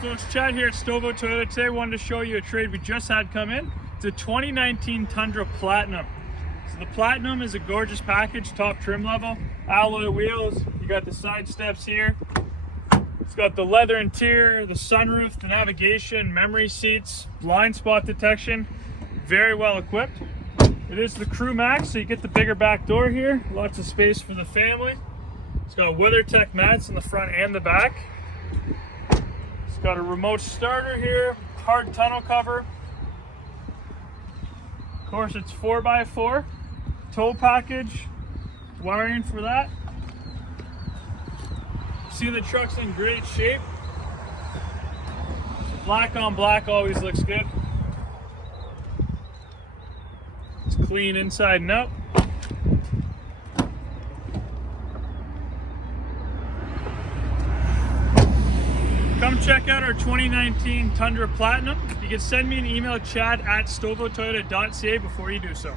Folks, Chad here at Stouffville Toyota. Today I wanted to show you a trade we just had come in. It's a 2019 Tundra Platinum. So the Platinum is a gorgeous package, top trim level, alloy wheels. You got the side steps here. It's got the leather interior, the sunroof, the navigation, memory seats, blind spot detection. Very well equipped. It is the CrewMax, so you get the bigger back door here. Lots of space for the family. It's got WeatherTech mats in the front and the back. It's got a remote starter here, hard tonneau cover. Of course, it's 4x4, tow package, wiring for that. See, the truck's in great shape. Black on black always looks good. It's clean inside and out. Come check out our 2019 Tundra Platinum. You can send me an email, chad@stouffvilletoyota.ca, before you do so.